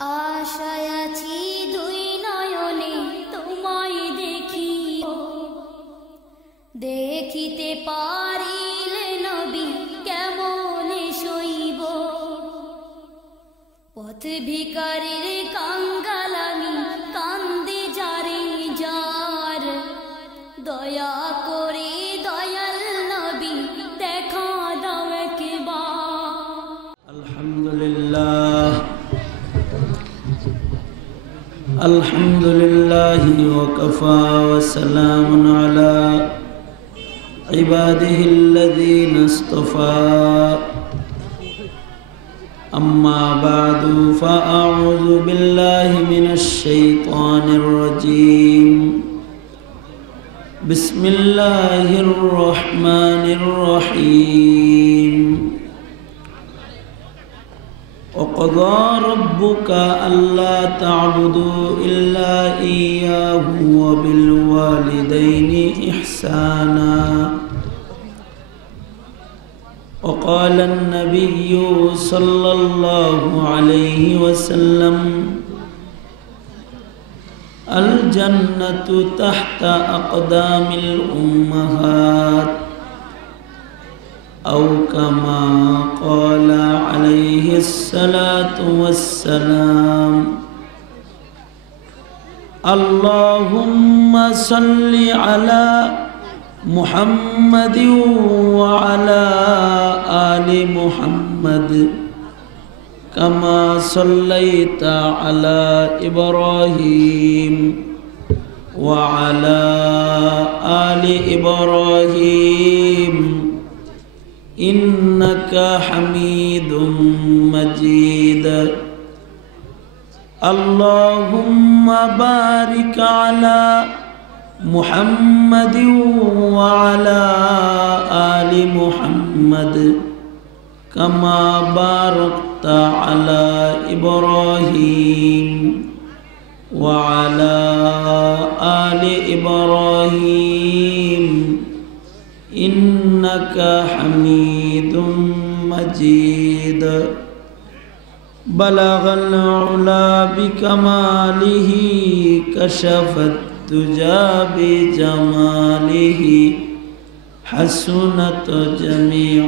আশায় আছি দুই নয়নে তোমায় দেখি, দেখিতে পারিলে নবী কেমনে সইব। পথ ভিখারির কাঙ্গাল আমি, কান্দে যারে যার, দয়া করে দয়াল নবী দেখা দাও একবার। আলহামদুলিল্লাহ আলহামদুলিল্লাহি ওয়া কাফা ওয়া সালামুন আলা ইবাদিহিল্লাযীনা ইসতাফা। أما بعد فأعوذ بالله من الشيطان الرجيم. بسم الله الرحمن الرحيم. وقضى ربك ألا تعبدوا إلا إياه وبالوالدين إحسانا. وقال النبي صلى الله عليه وسلم الجنة تحت أقدام الأمهات، أو كما قال عليه الصلاة والسلام. اللهم صل على محمد وعلى آل محمد كما صليت على إبراهيم وعلى آل إبراهيم إنك حميد مجيد. اللهم بارك على محمد وعلى آل محمد كما باركت على إبراهيم وعلى آل إبراهيم إنك حميد مجيد. بلغ العلا بكماله كشف الدجى بجماله حسنت جميع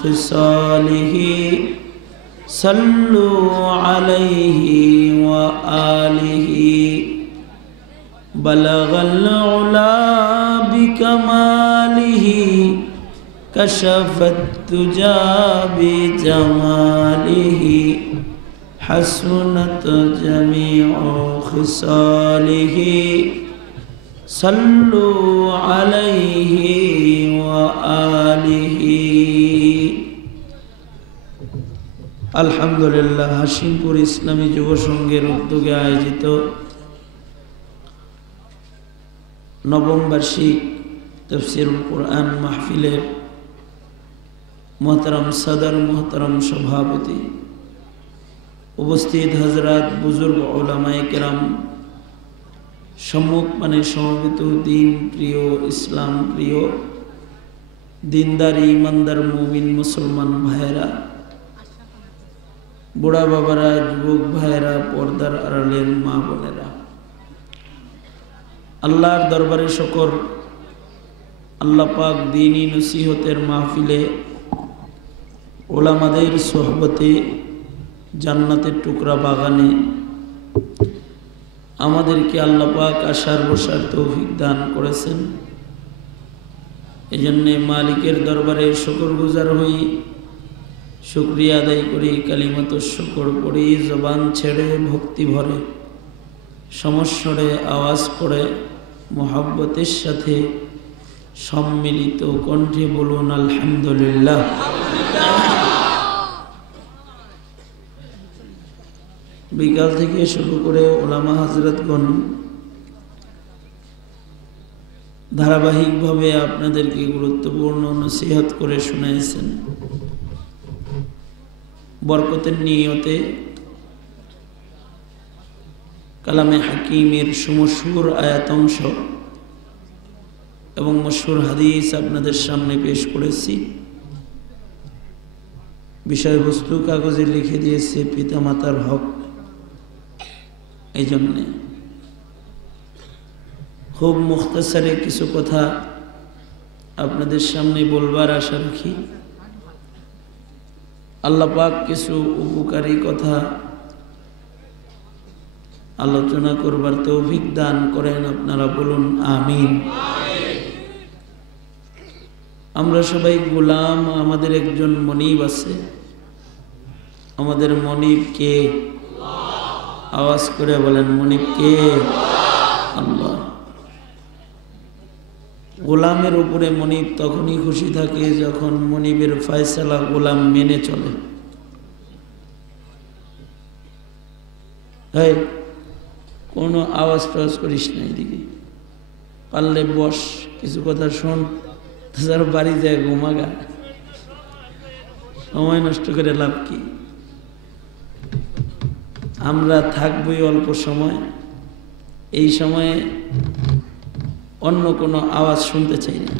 خصاله. صلوا عليه وآله. بلغ العلا بكماله كشف الدجى بجماله حسنت جميع خصاله. صلوا عليه وآله. আলহামদুলিল্লাহ, হাশিমপুর ইসলামী যুব সংঘের উদ্যোগে আয়োজিত নবম বার্ষিক তাফসীরুল কোরআন মাহফিলের মোহতারাম সদর, মোহতারাম সভাপতি, উপস্থিত হযরত, বুজুর্গ উলামায়ে কেরাম, সম্মুখ মানে সমবেত দিন প্রিয়, ইসলাম প্রিয়, দিনদার ইমানদার মুমিন মুসলমান ভাইয়েরা, বুড়া বাবারা, যুবক ভাইয়েরা, পর্দার আড়ালের মা বোনেরা, আল্লাহর দরবারে শুকর, আল্লাহ পাক দ্বীনি নসিহতের মাহফিলে ওলামাদের সোহবতে জান্নাতের টুকরা বাগানে আমাদেরকে আল্লাহ পাক আসার বসার তৌফিক দান করেছেন। এজন্য মালিকের দরবারে শুকরগুজার হই, শুকরিয়া আদায় করি, কালিমাতুশ শুকর পড়ি, জবান ছেড়ে ভক্তি ভরে সমস্বরে আওয়াজ করে মোহাব্বতের সাথে সম্মিলিত কণ্ঠে বলুন আলহামদুলিল্লাহ। বিকাল থেকে শুরু করে ওলামা হযরতগণ ধারাবাহিকভাবে আপনাদেরকে গুরুত্বপূর্ণ নসিহত করে শুনিয়েছেন। বরকতের নিয়তে কালামে হাকিমের সুমশুর আয়াতাংশ এবং মশহুর হাদিস আপনাদের সামনে পেশ করেছি। বিষয়বস্তু কাগজে লিখে দিয়েছে পিতামাতার হক এই জন্যে খুব মুখতাসারে কিছু কথা আপনাদের সামনে বলবার আশা রাখি। আল্লাহ পাক কিছু উপকারী কথা আলোচনা করবার তৌফিক দান করেন, আপনারা বলুন আমিন। আমরা সবাই গোলাম, আমাদের একজন মনিব আছে। আমাদের মনিব কে? আওয়াজ করে বলেন, মনিব কে? আল্লাহ। গোলামের উপরে মনিব তখনই খুশি থাকে যখন মনিবের ফয়সালা গোলাম মেনে চলে। কোনো আওয়াজ টাওয়াজ করিস না, এদিকে পারলে বস, কিছু কথা শোন, তাছাড়া বাড়ি যায় ঘুমাগা, সময় নষ্ট করে লাভ কি? আমরা থাকবই অল্প সময়, এই সময়ে অন্য কোনো আওয়াজ শুনতে চাই না।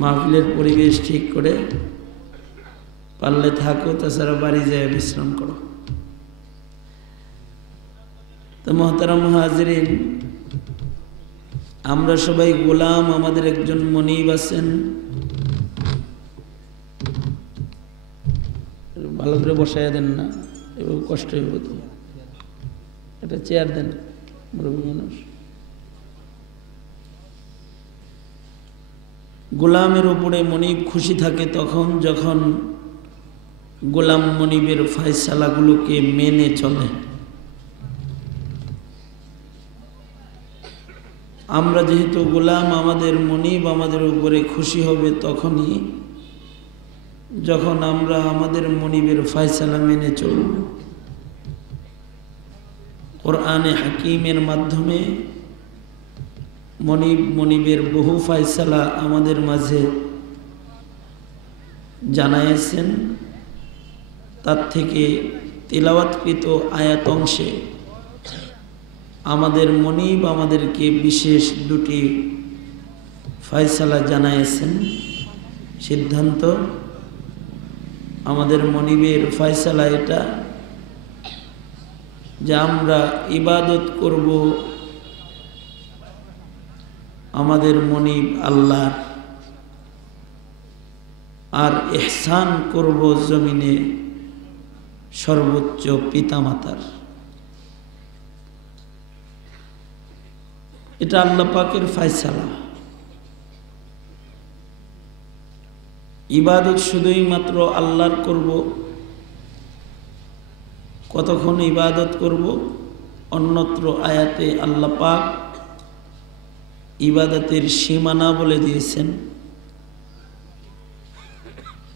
মাহফিলের পরিবেশ ঠিক করে পারলে থাকো, তাছাড়া বাড়ি যায় বিশ্রাম করো। তো মুহতারাম হাজিরিন, আমরা সবাই গোলাম, আমাদের একজন মনিব আছেন। ভালো করে বসাইয়া দেন না, এবার কষ্ট হইব তো। একটা চেয়ার দেন, মুরব্বী মানুষ। গোলামের উপরে মনিব খুশি থাকে তখন যখন গোলাম মনিবের ফয়সালাগুলোকে মেনে চলে। আমরা যেহেতু গোলাম, আমাদের মনিব আমাদের উপরে খুশি হবে তখনই যখন আমরা আমাদের মনিবের ফয়সালা মেনে চলব। কোরআনে হাকিমের মাধ্যমে মনিবের বহু ফয়সালা আমাদের মাঝে জানাইছেন। তার থেকে তিলাওয়াতকৃত আয়াত অংশে আমাদের মনিব আমাদেরকে বিশেষ দুটি ফয়সালা জানাইছেন। সিদ্ধান্ত আমাদের মনিবের ফয়সালা এটা যে আমরা ইবাদত করব আমাদের মনিব আল্লাহর, আর ইহসান করব জমিনে সর্বোচ্চ পিতামাতার। এটা আল্লাহ পাকের ফয়সালা। ইবাদত শুধুই মাত্র আল্লাহর করব। কতক্ষণ ইবাদত করব? অন্যত্র আয়াতে আল্লাহ পাক ইবাদতের সীমানা বলে দিয়েছেন,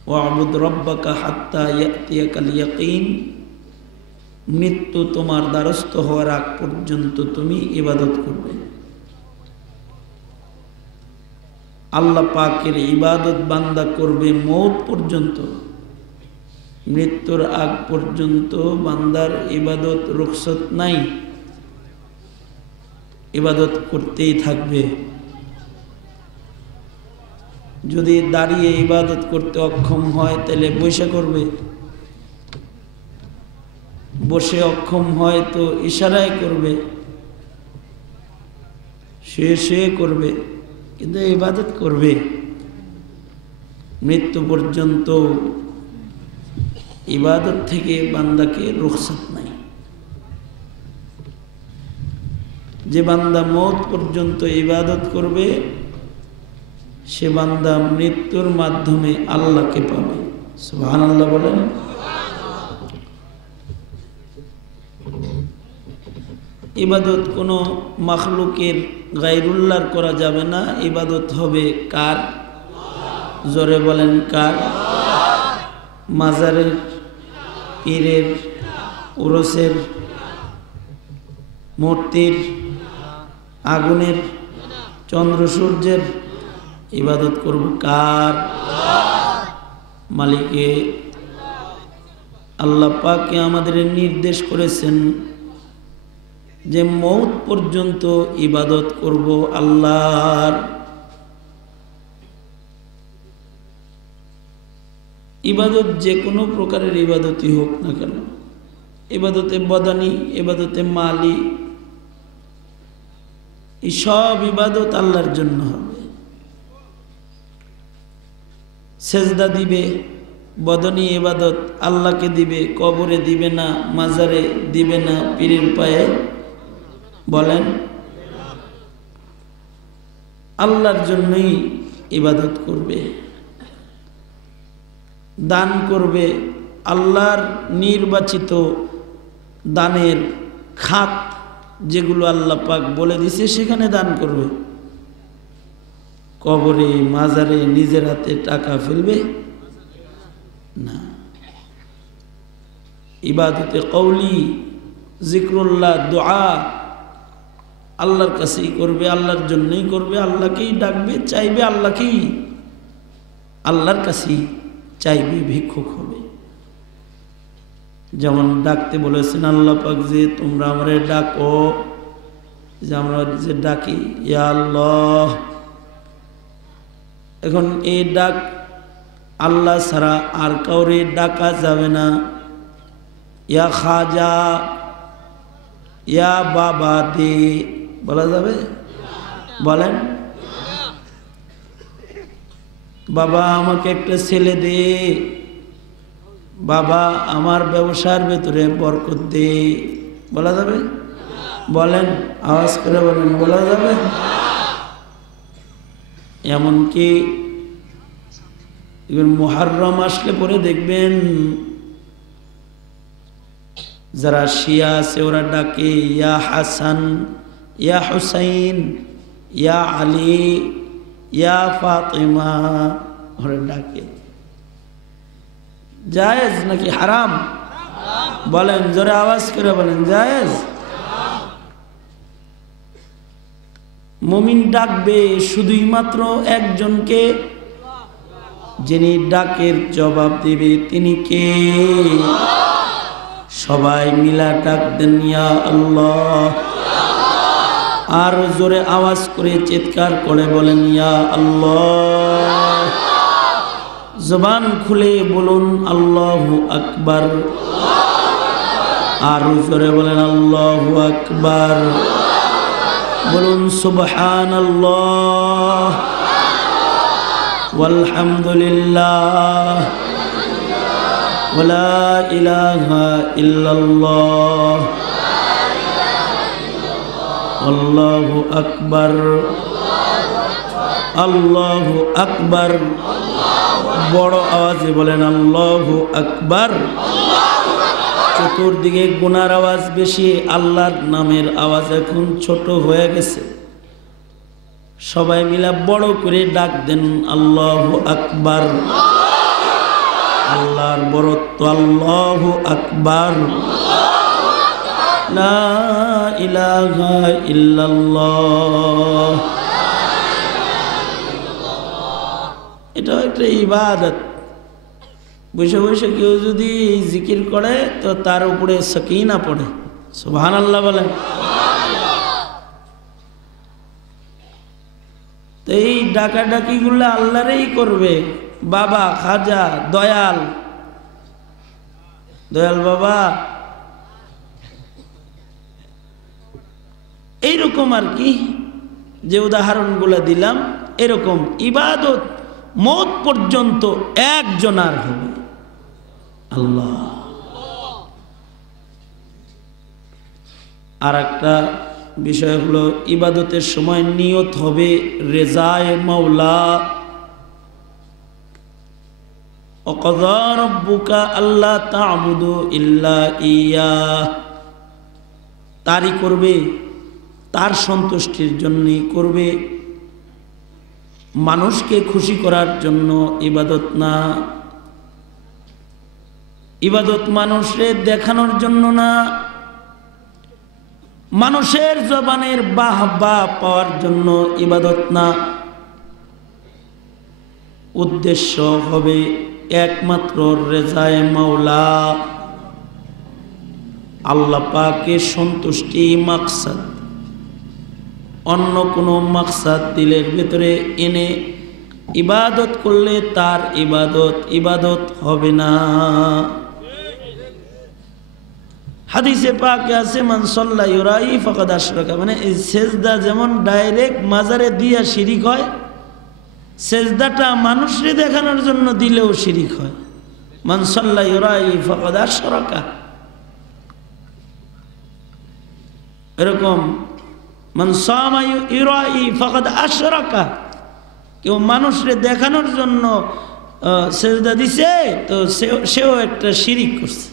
ওয়াবুদ রব্বাকা হাত্তা ইয়াতিয়াকাল ইয়াকিন। মৃত্যু তোমার দ্বারস্থ হওয়ার আগ পর্যন্ত তুমি ইবাদত করবে। আল্লাহ পাকের ইবাদত বান্দা করবে মওত পর্যন্ত। মৃত্যুর আগ পর্যন্ত বান্দার ইবাদত রুখসত নাই, ইবাদত করতেই থাকবে। যদি দাঁড়িয়ে ইবাদত করতে অক্ষম হয় তাহলে বসে করবে, বসে অক্ষম হয় তো ইশারায় করবে, শুয়ে শুয়ে করবে, কিন্তু ইবাদত করবে। মৃত্যু পর্যন্ত ইবাদত থেকে বান্দাকে রুখসত নাই। যে বান্দা মওত পর্যন্ত ইবাদত করবে সে বান্দা মৃত্যুর মাধ্যমে আল্লাহকে পাবে। সুবহানাল্লাহ বলেন। ইবাদত কোনো মাখলুকের গায়রুল্লাহর করা যাবে না। ইবাদত হবে কার? জোরে বলেন কার? মাজারের, পীরের, উরসের, মূর্তির, আগুনের, চন্দ্র সূর্যের ইবাদত করব কার? মালিকে। আল্লাহ পাক আমাদের নির্দেশ করেছেন যে মওত পর্যন্ত ইবাদত করব আল্লাহর। ইবাদত যে কোনো প্রকারের ইবাদতই হোক না কেন, ইবাদতে বদানি, ইবাদতে মালি, এই সব ইবাদত আল্লাহর জন্য হবে। সেজদা দিবে, বদনী ইবাদত আল্লাহকে দিবে, কবরে দিবে না, মাজারে দিবে না, পীরের পায়ে, বলেন আল্লাহর জন্যই ইবাদত করবে। দান করবে, আল্লাহর নির্বাচিত দানের খাত যেগুলো আল্লাহ পাক বলে দিছে সেখানে দান করবে। কবরে মাজারে নিজের হাতে টাকা ফেলবে না। ইবাদতে কওলি, জিক্রুল্লাহ, দোয়া আল্লাহর কাছেই করবে, আল্লাহর জন্যই করবে, আল্লাহকেই ডাকবে, চাইবে আল্লাহকেই, আল্লাহর কাছেই চাইবে, ভিক্ষুক হবে। যেমন ডাকতে বলেছেন আল্লাহ পাক যে তোমরা আমারে ডাকো, যে আমরা যে ডাকি ইয়া আল্লাহ। এখন এই ডাক আল্লাহ ছাড়া আর কাউরে ডাকা যাবে না। ইয়া খাজা, ইয়া বাবা দে বলা যাবে? বলেন বাবা আমাকে একটা ছেলে দে, বাবা আমার ব্যবসার ভেতরে বরকত দে, বলা যাবে? বলেন আওয়াজ করে বলেন, বলা যাবে? এমনকি মুহররম আসলে পরে দেখবেন যারা শিয়া আছে ওরা ডাকে ইয়া হাসান, ইয়া হুসাইন, ইয়া আলী, ইয়া ফাতিমা, ওরা ডাকে। জায়েজ নাকি হারাম? বলেন জোরে আওয়াজ করে বলেন, জায়েজ। মুমিন ডাকবে শুধুই মাত্র একজনকে, যিনি ডাকের জবাব দিবে তিনি কে? সবাই মিলা ডাক দেন ইয়া আল্লাহ। আর জোরে আওয়াজ করে চিৎকার করে বলেন ইয়া আল্লাহ। জবান খুলে বলুন আল্লাহু আকবার। আর জোরে বলেন আল্লাহু আকবার। বলুন সুবহানাল্লাহ ওয়ালহামদুলিল্লাহ ওয়ালা ইলাহা ইল্লাল্লাহ আল্লাহু আকবার, আল্লাহু আকবার। বড় আওয়াজে বলেন আল্লাহু আকবার। চতুর্দিকে গুনার আওয়াজ বেশি, আল্লাহর নামের আওয়াজ এখন ছোট হয়ে গেছে। সবাই মিলে বড় করে ডাক দেন আল্লাহু আকবার। আল্লাহর বড়ত্ব, আল্লাহু আকবার। লা ইলাহা ইল্লাল্লাহ। এটা একটা ইবাদত। বসে বসে কেউ যদি জিকির করে তো তার উপরে সাকিনা পড়ে। সুবহানাল্লাহ বলেন। তো এই ডাকাডাকি গুলো আল্লাহরই করবে। বাবা, খাজা, দয়াল, দয়াল বাবা, এইরকম আর কি যে উদাহরণগুলো দিলাম, এরকম ইবাদত মওত পর্যন্ত একজনার হবে, আল্লাহ। আর একটা বিষয় হলো ইবাদতের সময় নিয়ত হবে রেজায়ে মাওলা। ওয়াকাযা রাব্বুকা আল্লা তা'বুদু ইল্লা ইয়্যাহ। তারই করবে, তার সন্তুষ্টির জন্যই করবে, মানুষকে খুশি করার জন্য ইবাদত না। ইবাদত মানুষের দেখানোর জন্য না, মানুষের জবানের বাহবা পাওয়ার জন্য ইবাদত না। উদ্দেশ্য হবে একমাত্র রেজায়ে মাওলা, আল্লাহ পাকের সন্তুষ্টি মাকসাদ। অন্য কোনো মাকসাদ দিলের ভেতরে এনে ইবাদত করলে তার ইবাদত ইবাদত হবে না। হাদিসে পাকে আছে মান সাল্লা ইউরাই ফাকাদ আশরাকা, মানে এই সেজদা যেমন ডাইরেক্ট মাজারে দিয়া শিরিক হয়, সেজদাটা মানুষকে দেখানোর জন্য দিলেও শিরিক হয়। মান সাল্লা ইউরাই ফাকাদ আশরাকা, এরকম মান সামা ইউরাই ফাকাদ আশরাকা, কেউ মানুষকে দেখানোর জন্য সেজদা দিছে তো সেও একটা শিরিক করছে।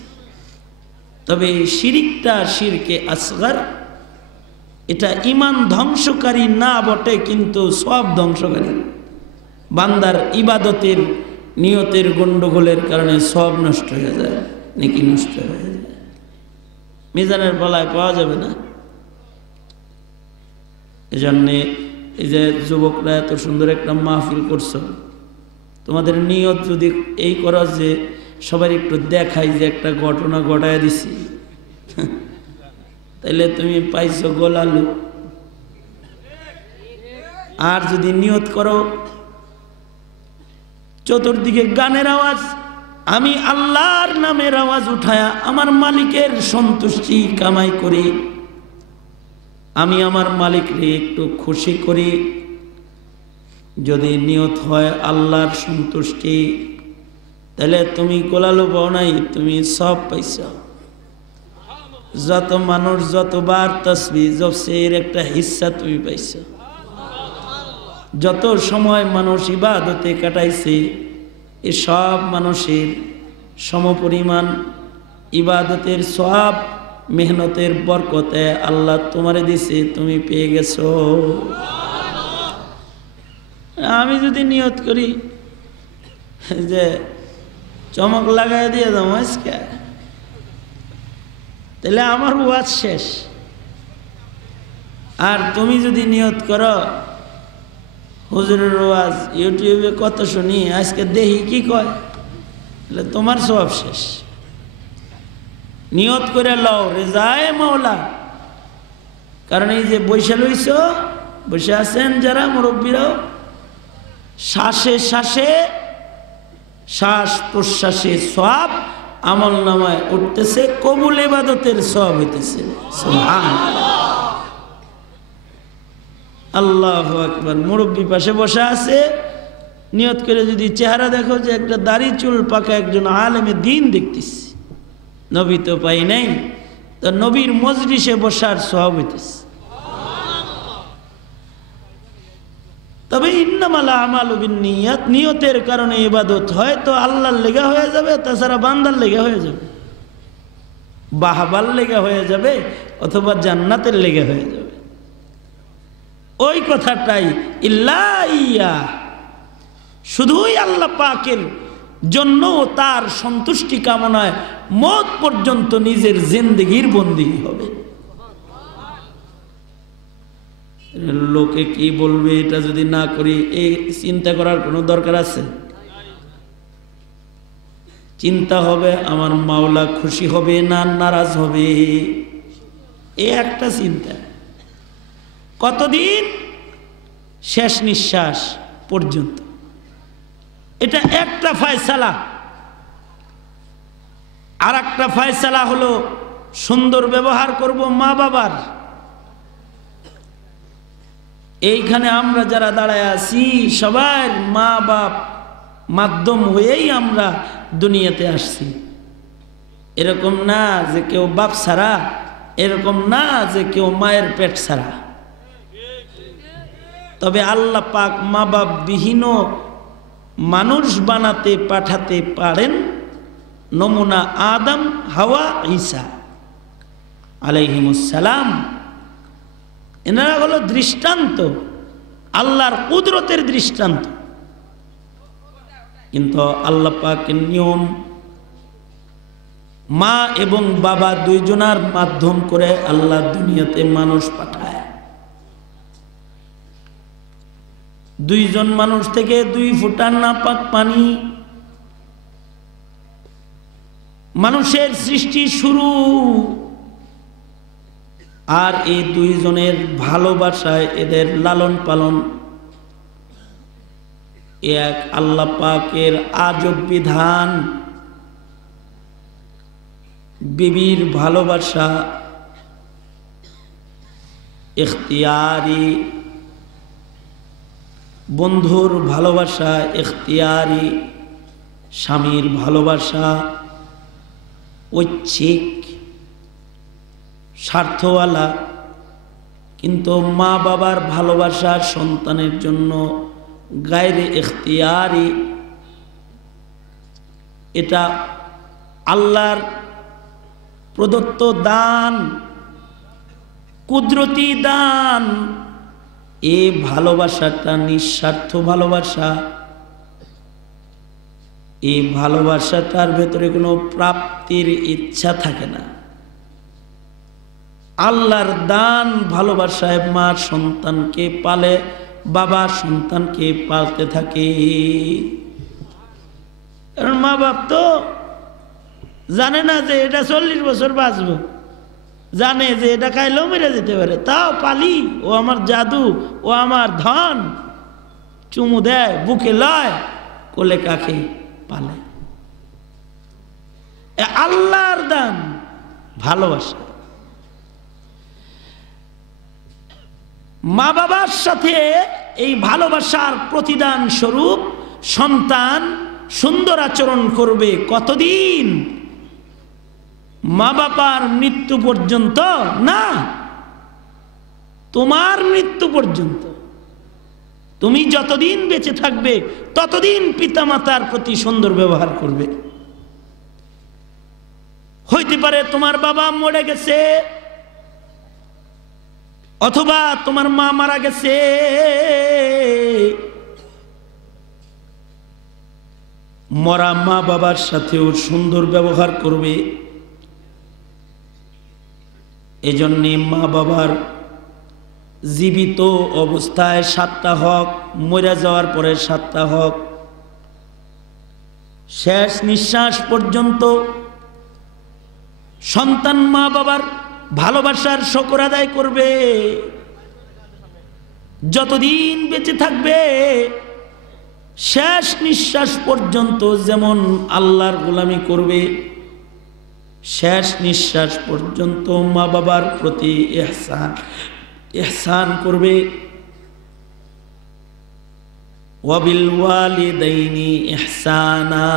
তবে শিরিকটা শিরকে আসগার, এটা ঈমান ধ্বংসকারী না বটে কিন্তু সব ধ্বংসকারী। বান্দার ইবাদতের নিয়তের গন্ডগোলের কারণে সব নষ্ট হয়ে যায়, নেকি নষ্ট হয়ে যায়, মিজানের বলায় পাওয়া যাবে না। এজন্যে এই যে যুবকরা এত সুন্দর একটা মাহফিল করছো, তোমাদের নিয়ত যদি এই করো যে সবার একটু দেখাই যে একটা ঘটনা ঘটায় দিছি, তাইলে তুমি পাইছো গোলালু। আর যদি নিয়ত করো চতুর্দিকে গানের আওয়াজ, আমি আল্লাহর নামের আওয়াজ উঠায়া আমার মালিকের সন্তুষ্টি কামাই করি, আমি আমার মালিককে একটু খুশি করি, যদি নিয়ত হয় আল্লাহর সন্তুষ্টি, তাহলে তুমি গোলালো পাও নাই, তুমি সব পাইছ। যত মানুষ যতবার তাসবিহ জপছে এর একটা হিস্সা তুমি পাইছ। যত সময় মানুষ ইবাদতে কাটাইছে এ সব মানুষের সমপরিমাণ ইবাদতের সওয়াব মেহনতের বরকতে আল্লাহ তোমারে দিছে, তুমি পেয়ে গেছো। আমি যদি নিয়ত করি যে চমক লাগাই দিয়ে দাও আজকে, তাহলে আমার ওয়াজ শেষ। আর তুমি যদি নিয়ত করো হুজুরের ওয়াজ ইউটিউবে কত শুনি, আজকে দেখি কি কয়, তাহলে তোমার সওয়াব শেষ। নিয়ত করে লও রেজায়ে মাওলা। কারণ এই যে বৈশা লইছ, বসে আছেন যারা মুরব্বীরাও, শ্বাসে শ্বাসে শ্বাস প্রশ্বাসে সওয়াব আমল নামায় উঠতেছে, কবুল ইবাদতের সওয়াব হইতেছে। সুবহানাল্লাহ, আল্লাহু আকবার। মুরব্বী পাশে বসা আছে, নিয়ত করে যদি চেহারা দেখো যে একটা দাড়ি চুল পাকা একজন আলেমে দিন দেখতেছি, নবী তো পাই নাই, তো নবীর মজলিসে বসার সওয়াব হইতেছে। তবে ইন্নামাল আমালু বিন্নিয়াত, নিয়তের কারণে ইবাদত হয় তো আল্লাহর লেগা হয়ে যাবে, তাছাড়া বান্দার লেগা হয়ে যাবে, বাহবার লেগা হয়ে যাবে, অথবা জান্নাতের লেগা হয়ে যাবে। ওই কথাটাই ইল্লা ইয়া, শুধুই আল্লাহ পাকের জন্য ও তার সন্তুষ্টি কামনায় মওত পর্যন্ত নিজের জিন্দেগির বন্দী হবে। লোকে কি বলবে এটা যদি না করি, এই চিন্তা করার কোনো দরকার আছে? চিন্তা হবে আমার মাওলা খুশি হবে না নারাজ হবে, এই একটা চিন্তা। কতদিন? শেষ নিঃশ্বাস পর্যন্ত। এটা একটা ফয়সালা। আর একটা ফয়সালা হলো সুন্দর ব্যবহার করব মা বাবার। এইখানে আমরা যারা দাঁড়ায় আছি সবার মা বাপ মাধ্যম হয়েই আমরা দুনিয়াতে আসছি। এরকম না যে কেউ বাপ ছাড়া, এরকম না যে কেউ মায়ের পেট ছাড়া। তবে আল্লাহ পাক মা বাপ বিহীন মানুষ বানাতে পাঠাতে পারেন। নমুনা আদম, হাওয়া, ঈসা আলাইহিমুস সালাম। এনারা হলো দৃষ্টান্ত, আল্লাহর কুদরতের দৃষ্টান্ত। কিন্তু আল্লাহ পাকের নিয়ম মা এবং বাবা দুইজনার মাধ্যম করে আল্লাহ দুনিয়াতে মানুষ পাঠায়। দুইজন মানুষ থেকে 2 ফোঁটা নাপাক পানি। মানুষের সৃষ্টি শুরু, আর এই দুইজনের ভালোবাসায় এদের লালন পালন এক আল্লাহ পাকের আজব বিধান। বিবির ভালোবাসা ইখতিয়ারি, বন্ধুর ভালোবাসা ইখতিয়ারি, স্বামীর ভালোবাসা ঐচ্ছিক স্বার্থওয়ালা, কিন্তু মা বাবার ভালোবাসা সন্তানের জন্য গায়রে ইখতিয়ারি। এটা আল্লাহর প্রদত্ত দান, কুদরতি দান। এই ভালোবাসাটা নিঃস্বার্থ ভালোবাসা। এই ভালোবাসাটার ভেতরে কোনো প্রাপ্তির ইচ্ছা থাকে না। আল্লাহর দান ভালোবাসায় মা সন্তানকে পালে, বাবা সন্তানকে পালতে থাকে। কারণ মা বাপ তো জানে না যে এটা 40 বছর বাঁচবো, জানে যে এটা খাইলেও মেরে যেতে পারে, তাও পালি। ও আমার জাদু, ও আমার ধন। চুমু দেয়, বুকে লয়, কোলে কাকে পালে। আল্লাহর দান ভালোবাসা। মা বাবার সাথে এই ভালোবাসার প্রতিদান স্বরূপ সন্তান সুন্দর আচরণ করবে। কতদিন? মা বাবার মৃত্যু পর্যন্ত না, তোমার মৃত্যু পর্যন্ত। তুমি যতদিন বেঁচে থাকবে ততদিন পিতামাতার প্রতি সুন্দর ব্যবহার করবে। হইতে পারে তোমার বাবা মরে গেছে, অথবা তোমার মা মারা গেছে, মরা মা বাবার সাথেও সুন্দর ব্যবহার করবে। এজন্যে মা বাবার জীবিত অবস্থায় 7টা হক, মরে যাওয়ার পরে 7টা হক। শেষ নিঃশ্বাস পর্যন্ত সন্তান মা বাবার ভালোবাসার শুকর আদায় করবে। যতদিন বেঁচে থাকবে শেষ নিঃশ্বাস পর্যন্ত যেমন আল্লাহর গোলামি করবে, শেষ নিঃশ্বাস পর্যন্ত মা বাবার প্রতি ইহসান করবে। ওয়াবিল ওয়ালিদাইনি ইহসানা।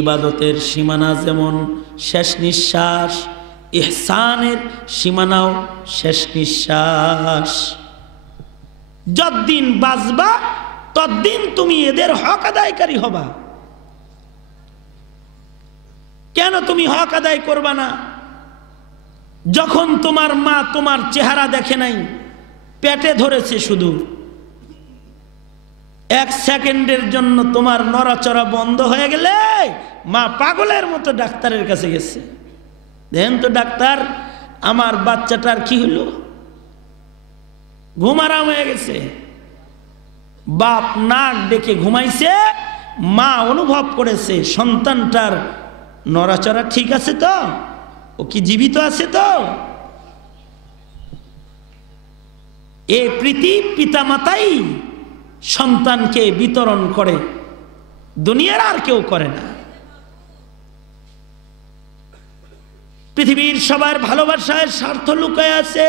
ইবাদতের সীমানা যেমন শেষ নিঃশ্বাস, ইহসানের সীমানাও শেষ নিঃশ্বাস। যতদিন বাঁচবা ততদিন তুমি এদের হক আদায়কারী হবা। কেন তুমি হক আদায় করবা না? যখন তোমার মা তোমার চেহারা দেখে নাই, পেটে ধরেছে, শুধু 1 সেকেন্ডের জন্য তোমার নড়াচড়া বন্ধ হয়ে গেলে মা পাগলের মতো ডাক্তারের কাছে গেছে। দেখেন তো ডাক্তার, আমার বাচ্চাটার কি হলো? ঘুম আরাম হয়ে গেছে। বাপ নাক ডেকে ঘুমাইছে, মা অনুভব করেছে সন্তানটার নড়াচড়া ঠিক আছে তো, ও কি জীবিত আছে তো। এই প্রীতি পিতামাতাই সন্তানকে বিতরণ করে, দুনিয়ার আর কেউ করে না। পৃথিবীর সবার ভালোবাসায় স্বার্থ লুকায় আছে।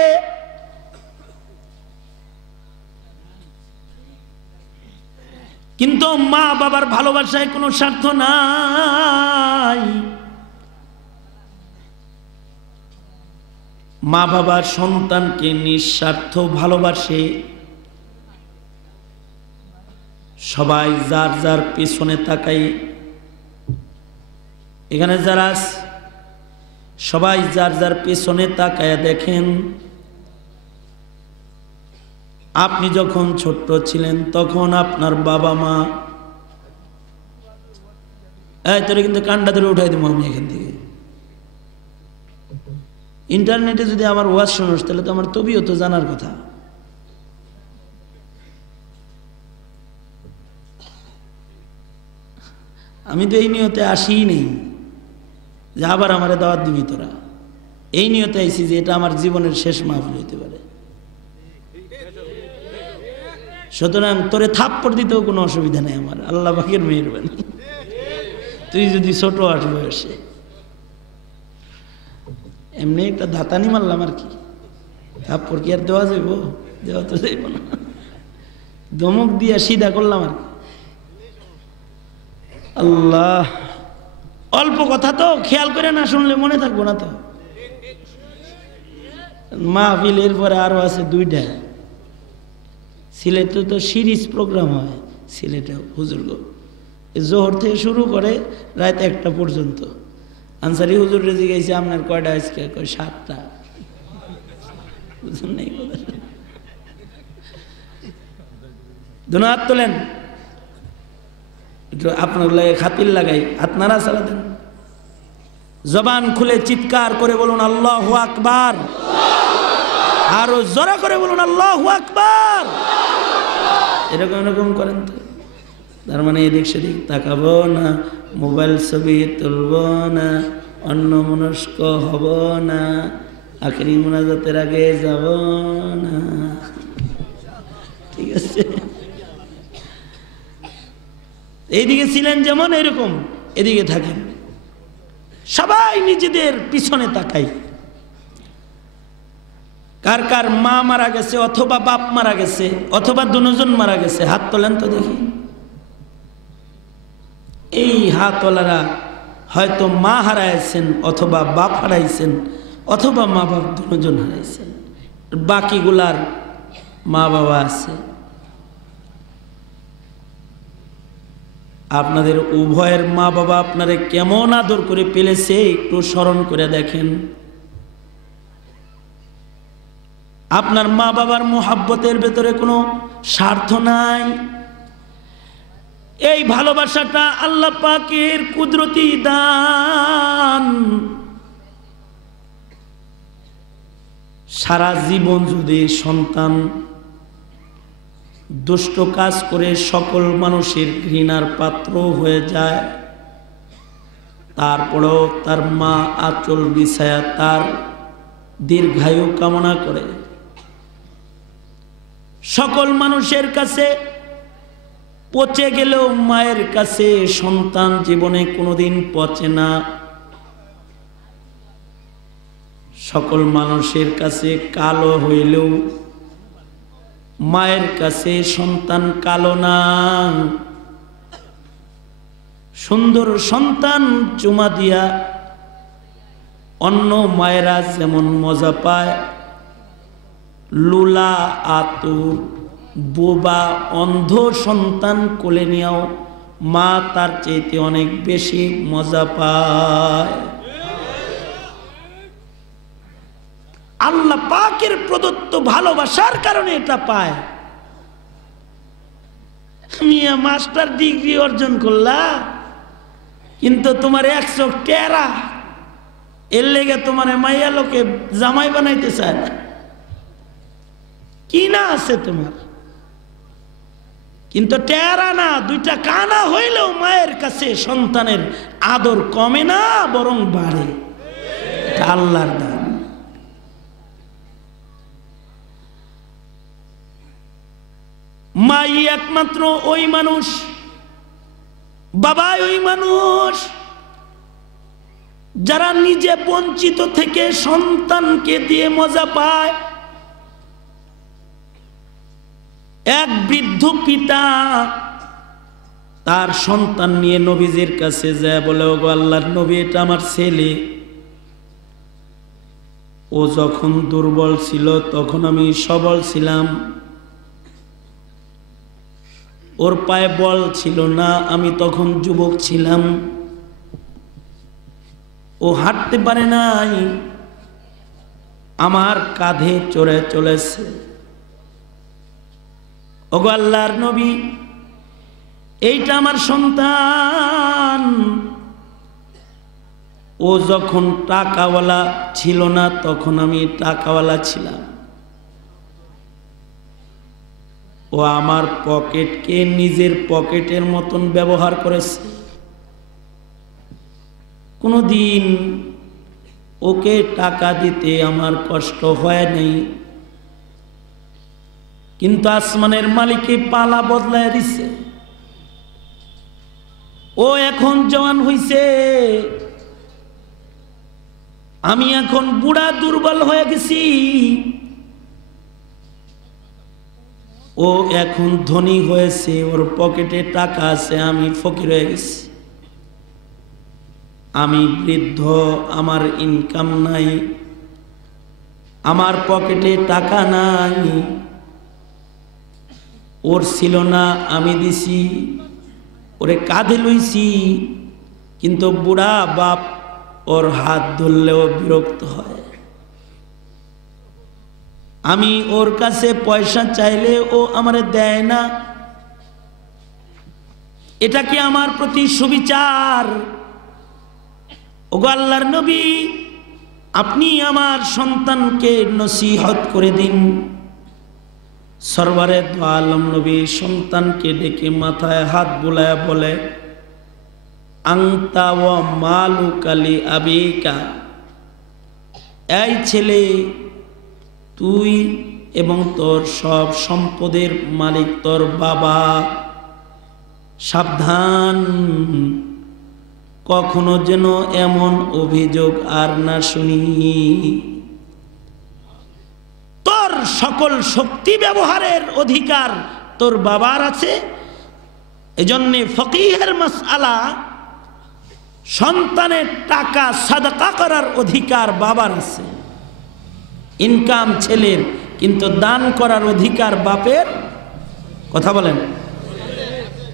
কিন্তু মা বাবার ভালোবাসায় কোনো স্বার্থ নাই। মা বাবার সন্তানকে নিঃস্বার্থ ভালোবাসে। সবাই যার যার পেছনে তাকাই, এখানে যারা সবাই যার যার পেছনে তাকায় দেখেন, আপনি যখন ছোট্ট ছিলেন তখন আপনার বাবা মা, তোরে কিন্তু কান্ডা ধরে উঠাই দেবো আমি এখান থেকে। ইন্টারনেটে যদি আমার ওয়াজ শুনোস তাহলে তো আমার তবিও তো জানার কথা। আমি তো এই নিয়তে আসিই নেই যে আবার আমারে দাওয়াত দিবি তোরা। এই নিয়তে আইছি যে এটা আমার জীবনের শেষ মাহফিল হইতে পারে। সুতরাং তোরে থাপ্পড় দিতেও কোনো অসুবিধা নেই আমার, আল্লাহ পাকের মেহেরবানি। তুই যদি ছোট আস বয়সে। এমনি একটা ধাতানি মারলাম আর কি, তারপর কি আর দেওয়া যাইব? দেওয়া তো যাইব না, ধমক দিয়া সিধা করলাম আর কি। আল্লাহ, অল্প কথা তো, খেয়াল করে না শুনলে মনে থাকবো না তো। মাহফিল এরপরে আরো আছে 2টা। সিলেটে তো সিরিজ প্রোগ্রাম হয়, সিলেটে হুজুরগ জোহর থেকে শুরু করে রাত 1টা পর্যন্ত। আনসারি হুজুর রেজি গেছে আপনার কয়টা আজকে? 7টা। বুঝুন নাই কথা, দুনো হাত তোলেন, আপনার লাগে খাতির লাগাই, হাত নাড়া চালা দেন, জবান খুলে চিৎকার করে বলুন আল্লাহু আকবার, আরো জোরে করে বলুন আল্লাহু আকবার। এরকম এরকম করেন তো, তার মানে এদিক সেদিক তাকাবো না, মোবাইল ছবি তুলবো না, অন্য মনস্ক হব না, আখেরি মোনাজাতের আগে যাব না, ঠিক আছে? এইদিকে ছিলেন যেমন এরকম এদিকে থাকেন। সবাই নিজেদের পিছনে তাকাই। কার কার মা মারা গেছে অথবা বাপ মারা গেছে অথবা দুজন মারা গেছে? হাত তোলেন তো দেখি। এই হাতওয়ালারা হয়তো মা হারাইছেন অথবা বাপ হারাইছেন অথবা মা বাপ দুজন হারাইছেন, বাকিগুলার মা বাবা আছে। আপনাদের উভয়ের মা বাবা আপনারে কেমন আদর করে পেলেছে একটু স্মরণ করে দেখেন। আপনার মা বাবার মোহাব্বতের ভেতরে কোনো স্বার্থ নাই। এই ভালোবাসাটা আল্লাহ পাকের কুদরতি দান। সারা জীবন যদি সন্তান দুষ্ট কাজ করে সকল মানুষের ঘৃণার পাত্র হয়ে যায়, তারপরেও তার মা আঁচল বিছায়া তার দীর্ঘায়ু কামনা করে। সকল মানুষের কাছে পচে গেলেও মায়ের কাছে সন্তান জীবনে কোনোদিন পচে না। সকল মানুষের কাছে কালো হইলেও মায়ের কাছে সন্তান কালো না। সুন্দর সন্তান চুমা দিয়া অন্য মায়েরা যেমন মজা পায়, লুলা আতুর বোবা অন্ধ সন্তান কোলে নিয়েও মা তার চাইতে অনেক বেশি মজা পায়। আল্লাহ পাকের প্রদত্ত ভালোবাসার কারণে এটা পায়। মিয়া মাস্টার ডিগ্রি অর্জন করলা, কিন্তু তোমার 100 টেরা, এর লেগে তোমার মাইয়া লোকে জামাই বানাইতে চায় না। কি না আছে তোমার? কিন্তু টেরা না, 2টা কানা হইলেও মায়ের কাছে সন্তানের আদর কমে না, বরং বাড়ে। এটা আল্লাহর দান। মাই একমাত্র ওই মানুষ, বাবাই ওই মানুষ যারা নিজে বঞ্চিত থেকে সন্তানকে দিয়ে মজা পায়। এক বৃদ্ধ পিতা তার সন্তান নিয়ে নবীজির কাছে যায়, বলে ওগো আল্লাহর নবী, এটা আমার ছেলে। ও যখন দুর্বল ছিল তখন আমি সবল ছিলাম, ওর পায়ে বল ছিল না, আমি তখন যুবক ছিলাম। ও হাঁটতে পারে নাই, আমার কাঁধে চড়ে চলেছে। ওগো আল্লাহর নবী, এইটা আমার সন্তান। ও যখন টাকাওয়ালা ছিল না তখন আমি টাকাওয়ালা ছিলাম। ও আমার পকেটকে নিজের পকেটের মতন ব্যবহার করেছে। কোনোদিন ওকে টাকা দিতে আমার কষ্ট হয় নাই, কিন্তু আসমানের মালিকে পালা বদলায় দিছে। ও এখন জওয়ান হইছে, আমি এখন বুড়া দুর্বল হয়ে গেছি। ও এখন ধনী হয়েছে, ওর পকেটে টাকা আছে, আমি ফকির হয়ে গেছি। আমি বৃদ্ধ, আমার ইনকাম নাই, আমার পকেটে টাকা নাই। ওর ছিল না, আমি দিছি, ওরে কাঁধে লইছি। কিন্তু বুড়া বাপ ওর হাত ধরলেও বিরক্ত হয়। আমি ওর কাছে পয়সা চাইলে ও আমারে দেয় না। এটা কি আমার প্রতি সুবিচার? ওগো আল্লাহর নবী, আপনি আমার সন্তানকে নসিহত করে দিন। সরওয়ারে দো আলম নবী সন্তানকে ডেকে মাথায় হাত বুলায় বলে, আংতা ওয়া মালুকা লি আবিকা, এই ছেলে, তুই এবং তোর সব সম্পদের মালিক তোর বাবা। সাবধান, কখনো যেন এমন অভিযোগ আর না শুনি। তোর সকল শক্তি ব্যবহারের অধিকার তোর বাবার আছে। এজন্য ফকিহের মাসআলা, সন্তানের টাকা সাদকা করার অধিকার বাবার আছে, ইনকাম ছেলের, কিন্তু দান করার অধিকার বাপের। কথা বলেন,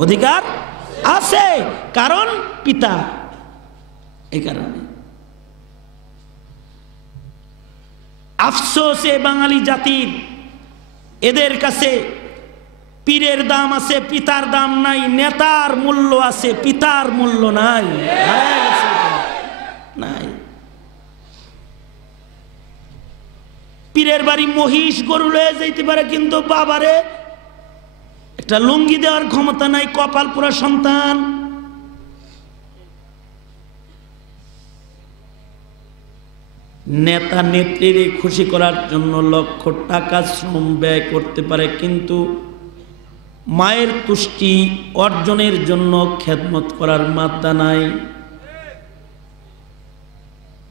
অধিকার আছে, কারণ পিতা। এই কারণে আফসোস এ বাঙালি জাতির, এদের কাছে পীরের দাম আছে, পিতার দাম নাই। নেতার মূল্য আছে, পিতার মূল্য নাই, নাই। পীরের বাড়ি মহিষ গরু লয়ে যাইতে পারে, কিন্তু বাবারে একটা লুঙ্গি দেওয়ার ক্ষমতা নাই। কপাল পুরা সন্তান। নেতা নেত্রীর খুশি করার জন্য লক্ষ টাকা শ্রম ব্যয় করতে পারে, কিন্তু মায়ের তুষ্টি অর্জনের জন্য খেদমত করার মাত্রা নাই।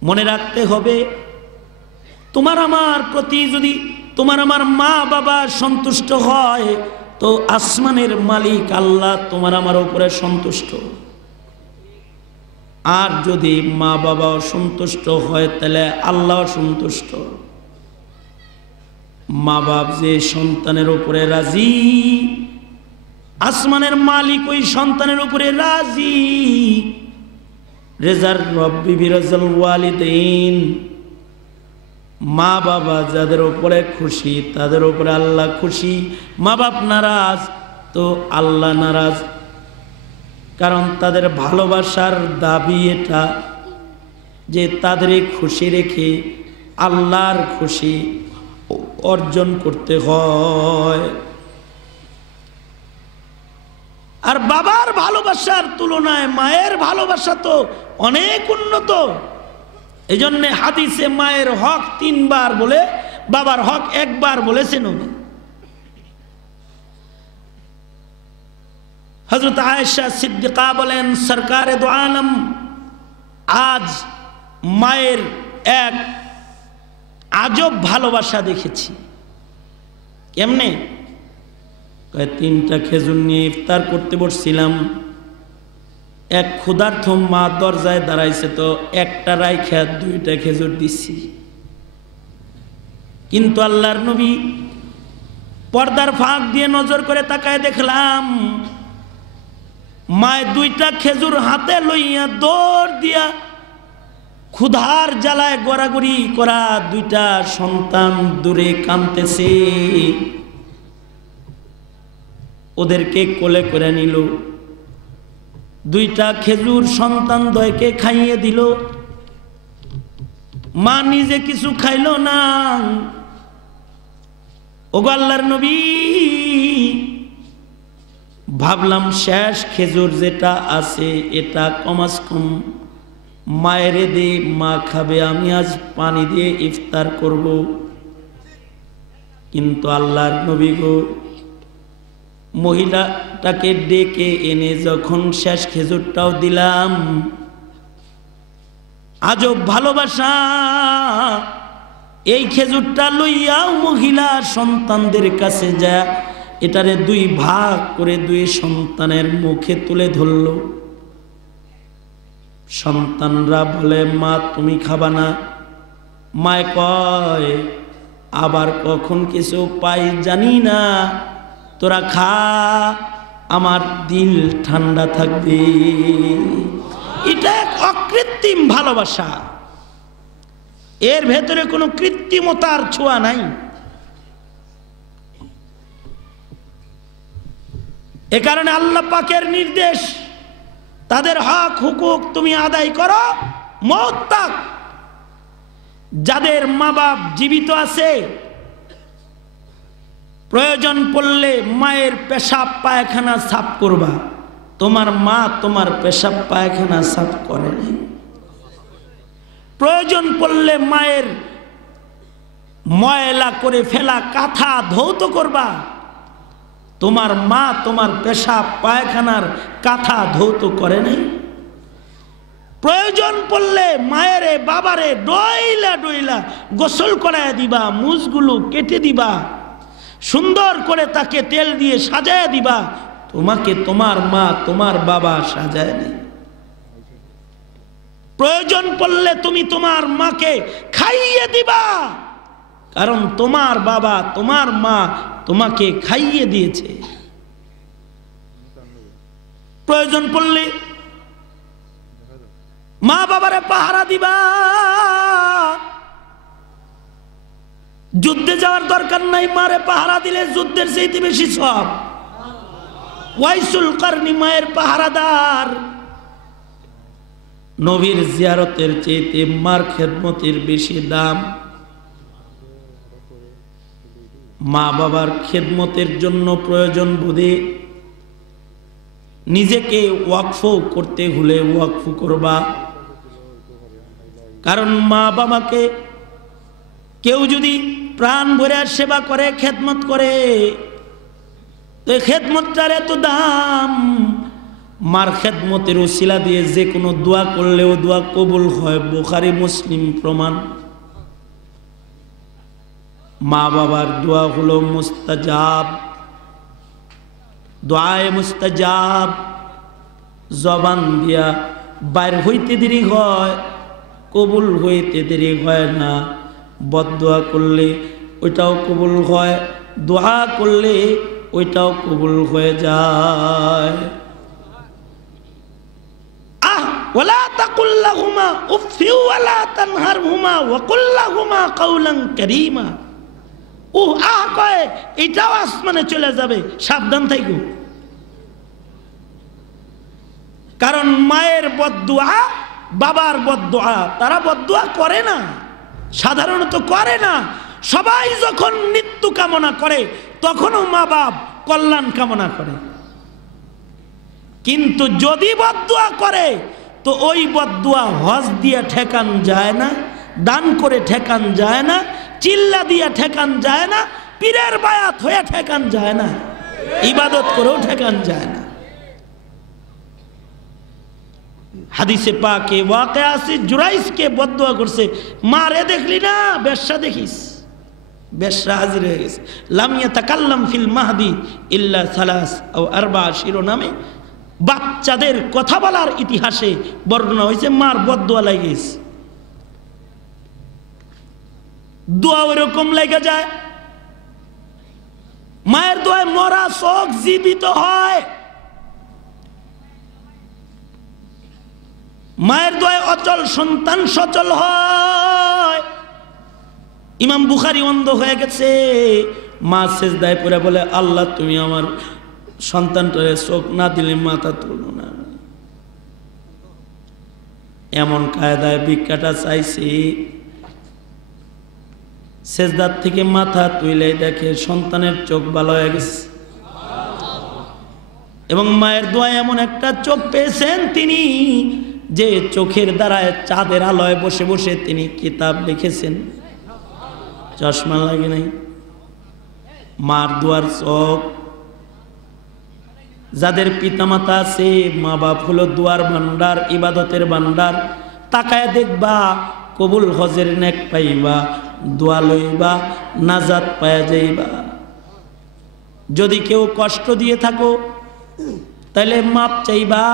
মনে রাখতে হবে, তোমার আমার প্রতি যদি তোমার আমার মা বাবা সন্তুষ্ট হয়, তো আসমানের মালিক আল্লাহ তোমার আমার উপরে সন্তুষ্ট। আর যদি মা বাবা সন্তুষ্ট হয়, তাহলে আল্লাহ সন্তুষ্ট। মা বাপ যে সন্তানের উপরে রাজি, আসমানের মালিক ওই সন্তানের উপরে রাজি। রেজার রব্বি বিরাজাল ওয়ালিদাইন, মা বাবা যাদের উপরে খুশি তাদের উপরে আল্লাহ খুশি। মা বাপ নারাজ তো আল্লাহ নারাজ, কারণ তাদের ভালোবাসার দাবি এটা যে তাদের খুশি রেখে আল্লাহর খুশি অর্জন করতে হয়। আর বাবার ভালোবাসার তুলনায় মায়ের ভালোবাসা তো অনেক উন্নত। এই জন্য হাদিসে মায়ের হক 3 বার বলে, বাবার হক 1 বার বলেছেন। হযরত আয়েশা সিদ্দিকা বলেন, সরকারে দো আলম, আজ মায়ের এক আজব ভালোবাসা দেখেছি। কেমনে? 3টা খেজুর নিয়ে ইফতার করতে বসছিলাম, এক ক্ষুধার্থ মা দরজায় দাঁড়াইছে, তো একটা রাইখা 2টা খেজুর দিচ্ছি। কিন্তু আল্লাহর নবী পর্দার ফাঁক দিয়ে নজর করে তাকায় দেখলাম, মায় 2টা খেজুর হাতে লইয়া দৌড় দিয়া ক্ষুধার জ্বালায় গড়াগড়ি করা 2টা সন্তান দূরে কাঁদতেছে। ওদেরকে কোলে করে নিল, 2টা খেজুর সন্তান দ্বয়কে খাইয়ে দিল। মা নিজে কিছু খাইল না। ওগো আল্লাহর নবী, ভাবলাম শেষ খেজুর যেটা আছে এটা কমাস কম মায়েরে দে, মা খাবে, আমি আজ পানি দিয়ে ইফতার করব। কিন্তু আল্লাহর নবী গো, মহিলাটাকে ডেকে এনে যখন শেষ খেজুরটাও দিলাম, আজব ভালোবাসা। এই খেজুরটা লইয়াও মহিলা সন্তানদের কাছে যা এটারে দুই ভাগ করে দুই সন্তানের মুখে তুলে ধরল। সন্তানরা বলে, মা তুমি খাবা না? মায় কয়, আবার কখন কিছু পাই জানি না, তোরা খা, আমার দিল ঠান্ডা থাকবে। এটা এক অকৃত্রিম ভালোবাসা, এর ভেতরে কোনো কৃত্রিমতার ছোঁয়া নাই। এ কারণে আল্লাহ পাকের নির্দেশ, তাদের হক হুকুক তুমি আদায় করো মওত তাক। যাদের মা বাপ জীবিত আছে, প্রয়োজন পড়লে মায়ের পেশাব পায়খানা সাফ করবা। তোমার মা তোমার পেশাব পায়খানা সাফ করে নাই। প্রয়োজন পড়লে মায়ের ময়লা করে ফেলা কাঁথা ধৌত করবা। তোমার মা তোমার পেশাব পায়খানার কাঁথা ধৌত করে নাই। প্রয়োজন পড়লে মায়েরে বাবারে ডইলা ডইলা গোসল করায় দিবা, মুজগুলো কেটে দিবা, সুন্দর করে তাকে তেল দিয়ে সাজায় দিবা। তোমাকে তোমার মা তোমার বাবা সাজায় নেই। প্রয়োজন পড়লে তুমি তোমার মাকে খাইয়ে দিবা, কারণ তোমার বাবা তোমার মা তোমাকে খাইয়ে দিয়েছে। প্রয়োজন পড়লে মা বাবারে পাহারা দিবা। যুদ্ধে যাওয়ার দরকার নাই, মারে পাহারা দিলে যুদ্ধের চাইতে বেশি সব। ওয়াইসুল কারনি মায়ের পাহারাদার। নবীর জিয়ারতের চাইতে মার খেদমতের বেশি দাম। মা বাবার খেদমতের জন্য প্রয়োজন বোধে নিজেকে ওয়াকফ করতে হলে ওয়াকফ করবা। কারণ মা বাবাকে কেউ যদি প্রাণ ভরে সেবা করে, খেদমত করে, তো খেদমতটার এত দাম। মার খেদমতের উসিলা দিয়ে যে কোনো দোয়া করলেও দোয়া কবুল হয়, বুখারী মুসলিম প্রমাণ। মা বাবার দোয়া হলো মুস্তাজাব, দোয়ায়ে মুস্তাজাব। জবান দিয়া বাইর হইতে দেরি হয়, কবুল হইতে দেরি হয় না। বদদোয়া করলে ওইটাও কবুল হয়, দোয়া করলে ওইটাও কবুল হয়ে যায়। ওয়ালা তাকুল লাহুমা উফি ওয়ালা তানহারহুমা ওয়া কুল লাহুমা কাওলান কারীমা। কয় এটাও আসমানে চলে যাবে, সাবধান থাকো। কারণ মায়ের বদদুয়া, বাবার বদদুয়া, তারা বদদুয়া করে না, সাধারণত করে না। সবাই যখন মৃত্যু কামনা করে তখনও মা বাপ কল্যাণ কামনা করে। কিন্তু যদি বদদুয়া করে তো ওই বদদুয়া হজ দিয়ে ঠেকান যায় না, দান করে ঠেকান যায় না, চিল্লা দিয়ে ঠেকান যায় না, পীরের বায়াত হয়ে ঠেকান যায় না, ইবাদত করেও ঠেকান যায় না। হাদিসে পাকে ওয়াকিয়া আছে, জুরাইজকে বদদুয়া করছে, মারে দেখলি না, বেশ্যা দেখিস। বেশ্যা হাজির হয়ে গেছে। লাম ইয়াতাকাল্লাম ফিল মাহদি ইল্লা সালাস আও আরবা শিরোনামে বাচ্চাদের কথা বলার ইতিহাসে বর্ণনা হয়েছে মার বদদুয়া লাগিয়েছে। দোয়া ওইরকম লেগে যায়। মায়ের দোয়ায় মরা চোখ জীবিত হয়, মায়ের দোয়ায় অচল সন্তান সচল হয়। ইমাম বুখারী অন্ধ হয়ে গেছে, মা সেজদায় পড়ে বলে, আল্লাহ তুমি আমার সন্তানটারে চোখ না দিলে মাথা তুলো না। এমন কায়দায় ভিক্ষাটা চাইছি, সেজদার থেকে মাথা তুলে দেখে সন্তানের চোখ ভালো হয়ে গেছে। এবং মায়ের দোয়ায় এমন একটা চোখ পেয়েছেন তিনি, যে চোখের দ্বারায় চাঁদের আলোয় বসে বসে তিনি কিতাব লিখেছেন। চশমা লাগে নাই, মার দোয়ার চোখ। যাদের পিতামাতা আছে, মা বাপ হলো দুয়ার ভান্ডার, ইবাদতের ভান্ডার। তাকায় দেখবা কবুল হজের নেক পাইবা, দোয়া লইবা, নাজাত পায়া যাইবা। যদি কেউ কষ্ট দিয়ে থাকো তাহলে মাপ চাইবা।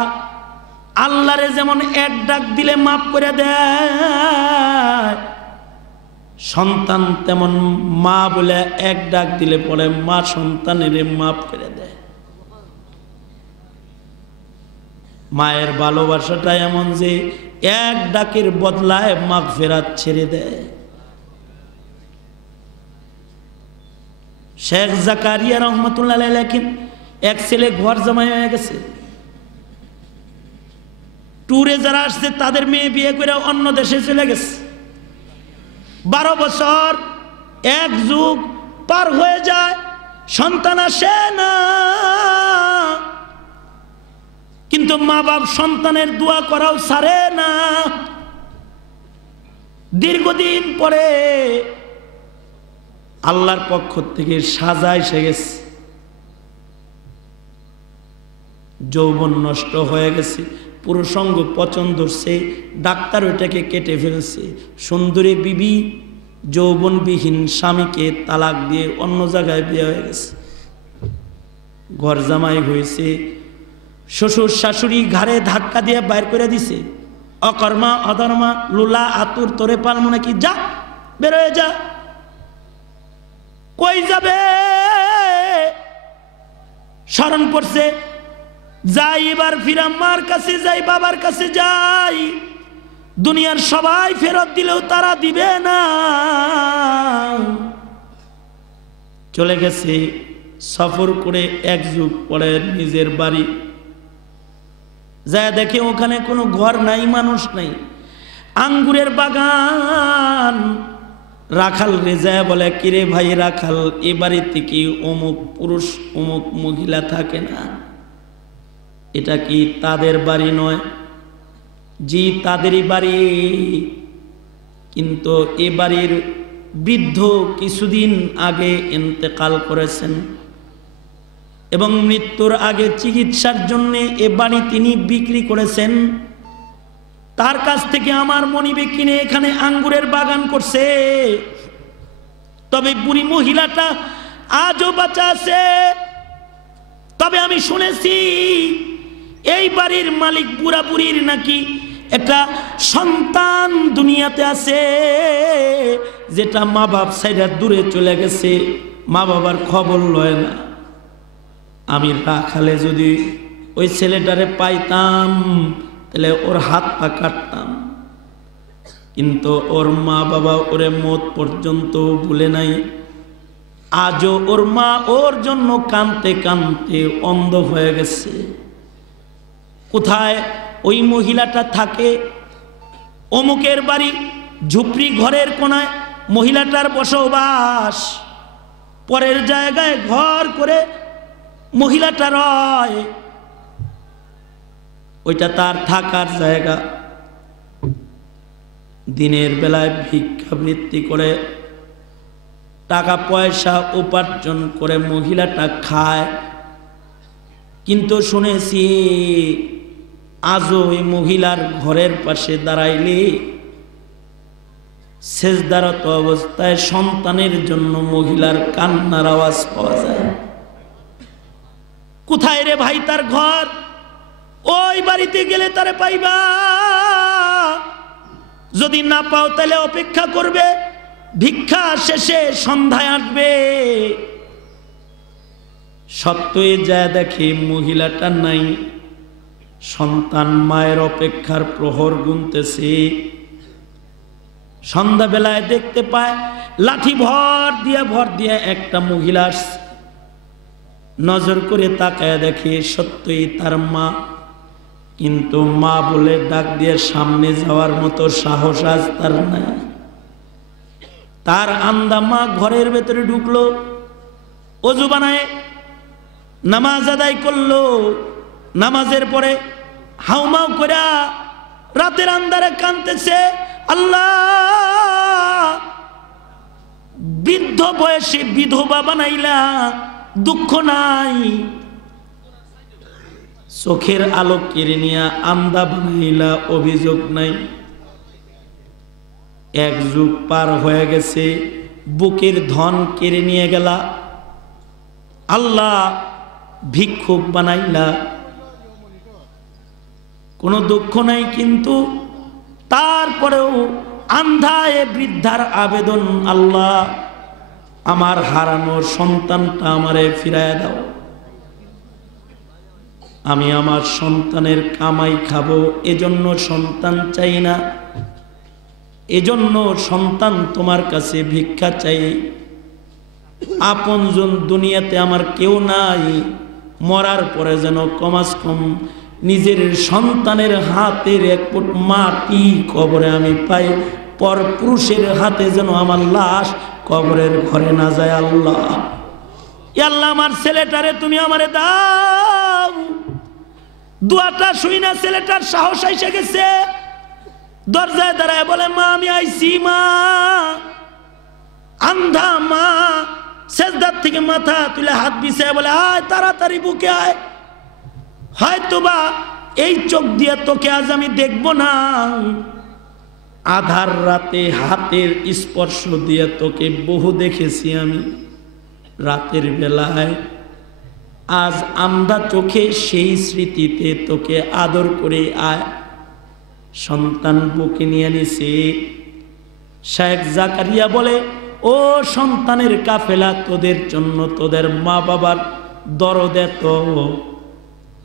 আল্লাহরে যেমন এক ডাক দিলে মাপ করে দেয়, সন্তান তেমন মা বলে এক ডাক দিলে পরে মা সন্তানের মাপ করে দেয়। মায়ের ভালোবাসাটা এমন যে এক ডাকের বদলায় মাগফিরাত ছেড়ে দেয়। শেখ জাকারিয়া রহমতুল্লাহ আলাইহি লেখেন, এক ছেলে ঘর জামাই হয়ে গেছে। ট্যুরে যারা আসছে তাদের মেয়ে বিয়ে করে অন্য দেশে চলে গেছে। 12 বছর এক যুগ পার হয়ে যায়, সন্তান আসে না। কিন্তু মা বাপ সন্তানের দোয়া করাও ছাড়ে না। দীর্ঘদিন পরে আল্লাহর পক্ষ থেকে সাজা এসে গেছে, যৌবন নষ্ট হয়ে গেছে, পুরুষাঙ্গ পচন ধরছে, ডাক্তার ওইটাকে কেটে ফেলছে। সুন্দরী বিবি যৌবনবিহীন স্বামীকে তালাক দিয়ে অন্য জায়গায় বিয়ে হয়ে গেছে, ঘর জামাই হয়েছে। শ্বশুর শাশুড়ি ঘাড়ে ধাক্কা দিয়ে বাইর করে দিছে, অকর্মা অধর্মা লুলা আতুর তোরে পালমো নাকি, যা বের হয়ে যা। কই যাবে? স্মরণ পড়ছে, যাই এবার ফিরা মার কাছে যাই, বাবার কাছে যাই। দুনিয়ার সবাই ফেরত দিলেও তারা দিবে না। চলে গেছে সফর করে এক যুগ পরে নিজের বাড়ি যা দেখে ওখানে কোনো ঘর নাই, মানুষ নাই, আঙ্গুরের বাগান। রাখাল রেজা বলে, কিরে ভাই রাখাল, এ বাড়িতে কি অমুক পুরুষ অমুক মহিলা থাকে না? এটা কি তাদের বাড়ি নয়? জি তাদেরই বাড়ি, কিন্তু এ বাড়ির বৃদ্ধ কিছুদিন আগে ইন্তেকাল করেছেন এবং মৃত্যুর আগে চিকিৎসার জন্য এ বাড়ি তিনি বিক্রি করেছেন। তার কাছ থেকে আমার মনিবে কিনে এখানে আঙ্গুরের বাগান করছে। তবে বুড়ি মহিলাটা আজও বাঁচা আছে। তবে আমি শুনেছি এই বাড়ির মালিক বুড়া বুড়ির নাকি একটা সন্তান দুনিয়াতে আছে, যেটা মা বাপ সাইডা দূরে চলে গেছে, মা বাবার খবর লয় না। আমি রাখালে যদি ওই ছেলেটারে পাইতাম তাহলে ওর হাত পা কাটতাম, কিন্তু ওর মা বাবা ওরে মত পর্যন্ত ভুলে নাই। আজও ওর মা ওর জন্য কাঁদতে কাঁদতে অন্ধ হয়ে গেছে। কোথায় ওই মহিলাটা থাকে? অমুকের বাড়ি, ঝুপড়ি ঘরের কোনায় মহিলাটার বসবাস। পরের জায়গায় ঘর করে মহিলাটা রয়, ওইটা তার থাকার জায়গা। দিনের বেলায় ভিক্ষাবৃত্তি করে টাকা পয়সা উপার্জন করে মহিলাটা খায়। কিন্তু শুনেছি আজও ওই মহিলার ঘরের পাশে দাঁড়াইলে সেজদারত অবস্থায় সন্তানের জন্য মহিলার কান্নার আওয়াজ পাওয়া যায়। কোথায় রে ভাই তার ঘর? ওই বাড়িতে গেলে তারে পাইবা। যদি না পাও তাহলে অপেক্ষা করবে, ভিক্ষা শেষে সন্ধ্যায় আসবে। সত্যই যায় দেখে মহিলাটা নাই, সন্তান মায়ের অপেক্ষার প্রহর গুনতেছে। সন্ধ্যাবেলায় দেখতে পায় লাঠি ভর দিয়ে একটা মহিলা আসছে। নজর করে তাকায় দেখে সত্যই তার মা, কিন্তু মা বলে ডাক দিয়ে সামনে যাওয়ার মতো সাহস আজ তার নাই। তার আন্দা মা ঘরের ভেতরে ঢুকলো, ওযু বানায় নামাজ আদায় করলো। নামাজের পরে হাউমাউ করে রাতের আন্ধারে কাঁদতেছে, আল্লাহ বৃদ্ধ বয়সে বিধবা বানাইলা, দুঃখ নাই। চোখের আলো কেড়ে নিয়া আন্ধা বানাইলা, অভিযোগ নাই। এক যুগ পার হয়ে গেছে, বুকের ধন কেড়ে নিয়ে গেলা, আল্লাহ ভিক্ষুক বানাইলা, কোনো দুঃখ নাই। কিন্তু তারপরেও আন্ধা এ বৃদ্ধার আবেদন, আল্লাহ আমার হারানো সন্তানটা আমারে ফিরায় দাও। আমি আমার সন্তানের কামাই খাবো, এজন্য সন্তান চাই না, এজন্য সন্তান তোমার কাছে ভিক্ষা চাই। আপনজন দুনিয়াতে আমার কেউ নাই, মরার পরে যেন কমাস কম নিজের সন্তানের হাতের এক ফুট মাটি কবরে আমি পাই, পর পুরুষের হাতে যেন আমার লাশ কবরের ঘরে না যায়। আল্লাহ, আল্লাহ আমার ছেলেটারে তুমি আমারে দাও। দুয়াটা শুই না, ছেলেটার সাহস এসে গেছে, দরজায় দাঁড়ায় বলে, মা আমি আইছি। মা আন্ধা মা সেজদার থেকে মাথা তুলে হাত বিছায় বলে, আয় তাড়াতাড়ি বুকে আয়, হয়তো বা এই চোখ দিয়ে তোকে আজ আমি দেখব না, আধার রাতে হাতের স্পর্শ দিয়ে তোকে বহু দেখেছি আমি রাতের বেলায়, আজ আন্ধা চোখে সেই স্মৃতিতে তোকে আদর করে আয়। সন্তান বুকে নিয়ে নিছে। শেখ জাকারিয়া বলে, ও সন্তানের কাফেলা, তোদের জন্য তোদের মা বাবার দরদ এত,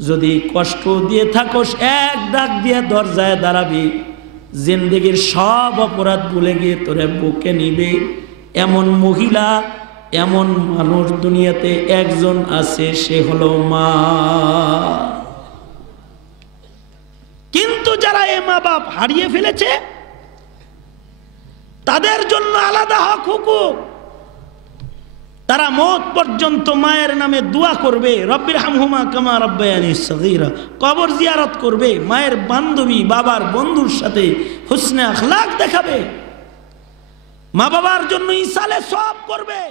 যদি কষ্ট দিয়ে থাকোস এক ডাক দিয়ে দরজায় দাঁড়াবি, জিন্দেগির সব অপরাধ ভুলে গিয়ে তোরে বুকে নিবে। এমন মহিলা, এমন মানুষ দুনিয়াতে একজন আছে, সে হলো মা। কিন্তু যারা এ মা বাপ হারিয়ে ফেলেছে, তাদের জন্য আলাদা হক হুকুক। তারা মওত পর্যন্ত মায়ের নামে দোয়া করবে, রব্বির হামহুমা কামা রাব্বায়ানি সগীরা, কবর জিয়ারত করবে, মায়ের বান্ধবী বাবার বন্ধুর সাথে হুসনে আখলাক দেখাবে, মা বাবার জন্য ইসালে সব করবে,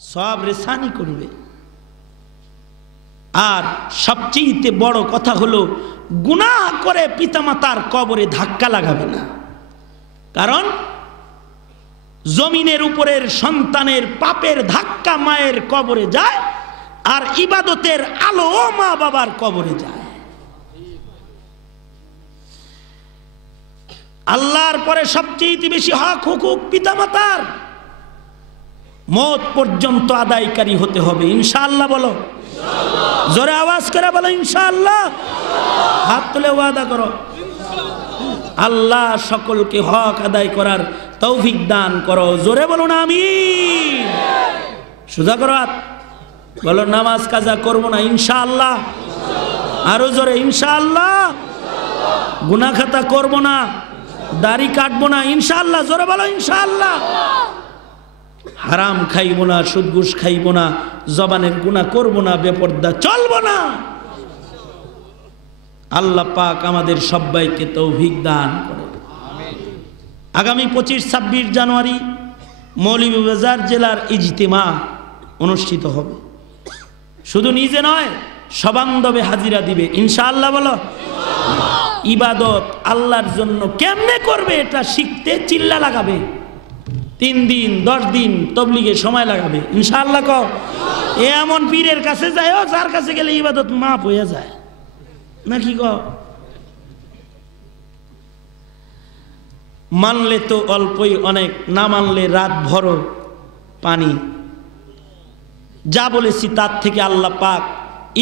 সব রেসানি করবে। আর সবচেয়ে বড় কথা হলো, গুনাহ করে পিতামাতার কবরে ধাক্কা লাগাবে না। কারণ জমিনের উপরের সন্তানের পাপের ধাক্কা মায়ের কবরে যায়, আর ইবাদতের আলো মা বাবার কবরে যায়। আল্লাহর পরে সবচেয়ে বেশি হক হুকুক পিতামাতার, মওত পর্যন্ত আদায়কারী হতে হবে। ইনশাআল্লাহ বলো, জোরে আওয়াজ করে বলো ইনশাআল্লাহ। হাত তুলে ওয়াদা করো। আল্লাহ সকলকে হক আদায় করার তৌফিক দান করো। জোরে বলুন আমিন। সোজা করো হাত, বলো নামাজ কাজা করবো না ইনশাআল্লাহ। আরো জোরে ইনশাআল্লাহ। গুনাহ খাতা করবো না, দাড়ি কাটবো না ইনশাআল্লাহ। জোরে বলো ইনশাআল্লাহ। হারাম খাইব না, সুদ ঘুষ খাইব না, জবানের গুনাহ করব না, বেপরদা চলবো না। আল্লাহ পাক আমাদের সবাইকে তৌফিক দান করে। আগামী 25-26 জানুয়ারি মৌলভীবাজার জেলার ইজতিমা অনুষ্ঠিত হবে। শুধু নিজে নয়, সবান্ধবে হাজিরা দিবে ইনশাআল্লাহ। বলো ইবাদত আল্লাহর জন্য কেমনে করবে এটা শিখতে চিল্লা লাগাবে, 3 দিন 10 দিন তবলিগে সময় লাগাবে ইনশাআল্লাহ। কও এমন পীরের কাছে যায়, যার কাছে গেলে ইবাদত মাপ হয়ে যায় নাকি? কও মানলে তো অল্পই অনেক, না মানলে রাত ভর পানি। যা বলেছি তার থেকে আল্লাহ পাক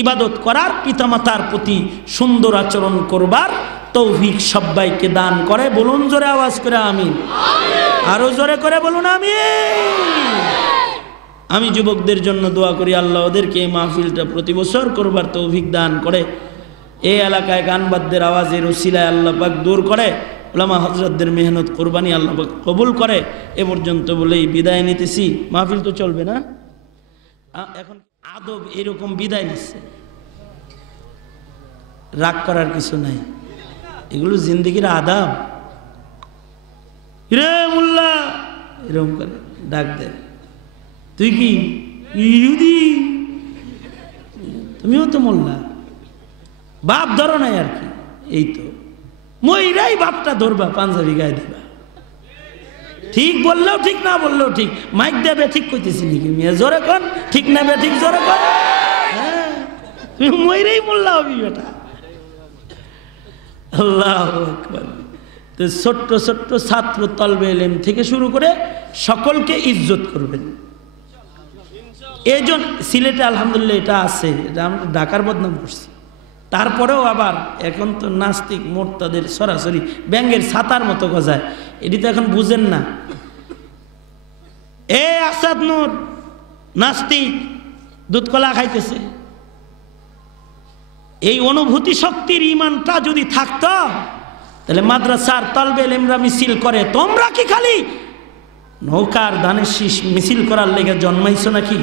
ইবাদত করার, পিতামাতার প্রতি সুন্দর আচরণ করবার তৌফিক সবাইকে দান করে। বলুন জোরে আওয়াজ করে আমিন। আরো জোরে করে বলুন আমিন। আমি যুবকদের জন্য দোয়া করি, আল্লাহ ওদেরকে এই মাহফিলটা প্রতি বছর করবার তৌফিক দান করে। এই এলাকায় গান বাদ্যের আওয়াজের উসিলায় আল্লাহ পাক দূর করে, উলামা হযরতদের মেহনত কোরবানি আল্লাহ পাক কবুল করে। এ পর্যন্ত বলেই বিদায় নিতেছি। মাহফিল তো চলবে না, এখন আদব এরকম বিদায় নিচ্ছে, রাগ করার কিছু নাই, এগুলো জিন্দেগির আদাব। রে মোল্লা এরকম করে ডাক দে, তুই কি ইহুদি? তুমিও তো মোল্লা, বাপ ধরো নাই আর কি। এই তো মইরাই বাপটা ধরবা, পাঞ্জাবি গায়ে দিবা। ঠিক বললেও ঠিক, না বললেও ঠিক। মাইক দেবে ঠিক কইতেছি নাকি মেয়ে? জোরে কন, ঠিক না বে ঠিক, জোরে কন। হ্যাঁ, তুমি মইরাই মোল্লা হবি বেটা। আল্লাহু আকবার। তো ছোট্ট ছোট্ট ছাত্র তলবে ইলম থেকে শুরু করে সকলকে ইজ্জত করবেন। এই জন্য সিলেটে আলহামদুলিল্লাহ এটা আছে, এটা আমরা ঢাকার বদনাম করছি। তারপরেও আবার এখন তো নাস্তিক মোরতাদের সরাসরি ব্যাঙের ছাতার মতো গজায়। এটি তো এখন বুঝেন না। এ আসাদ নূর নাস্তিক দুধ কলা খাইতেছে। এই অনুভূতি শক্তির ইমানটা যদি থাকতো তাহলে মাদ্রাসার তলবে ইলমরা মিছিল করে। তোমরা কি খালি নৌকার ধানের শীষ মিছিল করার লেগে জন্মাইছো নাকি?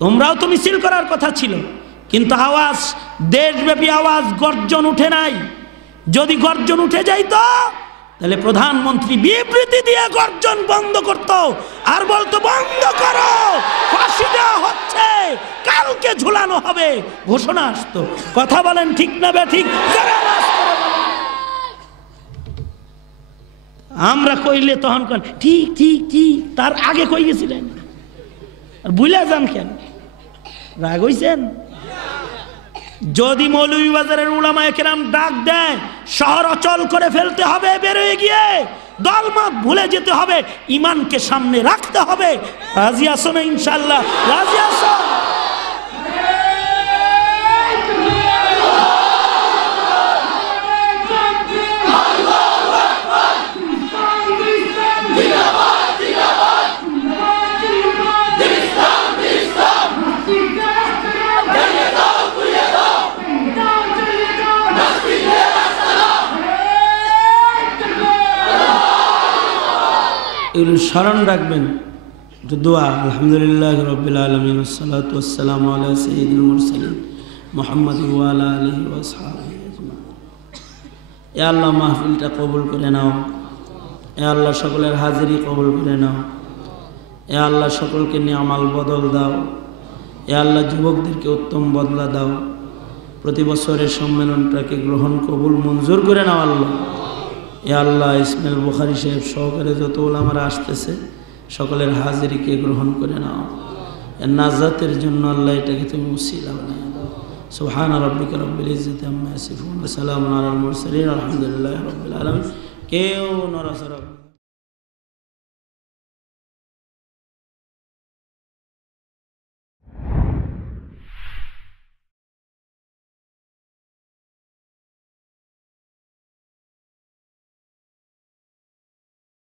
তোমরাও তো মিছিল করার কথা ছিল, কিন্তু আওয়াজ দেশব্যাপী আওয়াজ গর্জন উঠে নাই। যদি গর্জন উঠে যাইতো তাহলে প্রধানমন্ত্রী বিবৃতি দিয়ে গর্জন বন্ধ করত আর বলতো বন্ধ করো, ফাঁসি দেওয়া হচ্ছে, কালকে ঝুলানো হবে, ঘোষণা আসতো। কথা বলেন ঠিক না বে ঠিক? আমরা কইলে তখন ঠিক ঠিক ঠিক, তার আগে কই গেছিলেন? ভুলে যান কেন? রাগ হইছেন? যদি মৌলভীবাজারের উলামায়ে কেরাম ডাক দেয় শহর অচল করে ফেলতে হবে, বেরোয় গিয়ে দলমত ভুলে যেতে হবে, ইমানকে সামনে রাখতে হবে, রাজি আছো না? ইনশাআল্লাহ রাজি আছো? এগুলো স্মরণ রাখবেন। একটু দোয়া। আলহামদুলিল্লাহ রাব্বিল আলামিন ওয়াসসালাতু ওয়াসসালামু আলা সাইয়্যিদিল মুরসালিন মুহাম্মদ ওয়া আলা আলিহি ওয়া আসহাবিহি আজমাইন। ইয়া আল্লাহ মাহফিলটা কবুল করে নাও। ইয়া আল্লাহ সকলের হাজিরি কবুল করে নাও। ইয়া আল্লাহ সকলকে নিয়ে আমাল বদল দাও। ইয়া আল্লাহ যুবকদেরকে উত্তম বদলা দাও। প্রতি বছরের সম্মেলনটাকে গ্রহণ কবুল মঞ্জুর করে নাও আল্লাহ। ইয়া আল্লাহ ইসমাইল বুখারী সাহেব সহকারে যত ওলামারা আসতেছে সকলের হাজিরিকে গ্রহণ করে নাও। নাজাতের জন্য আল্লাহ এটাকে তুমি উসিলা বানায় দাও। সুবহান রাব্বিকা রাব্বিল ইজ্জাতি আম্মা ইয়াসিফুন ওয়া সালামুন আলাল মুরসালিন আলহামদুলিল্লাহি রাব্বিল আলামিন। কেউ নড়াচড়া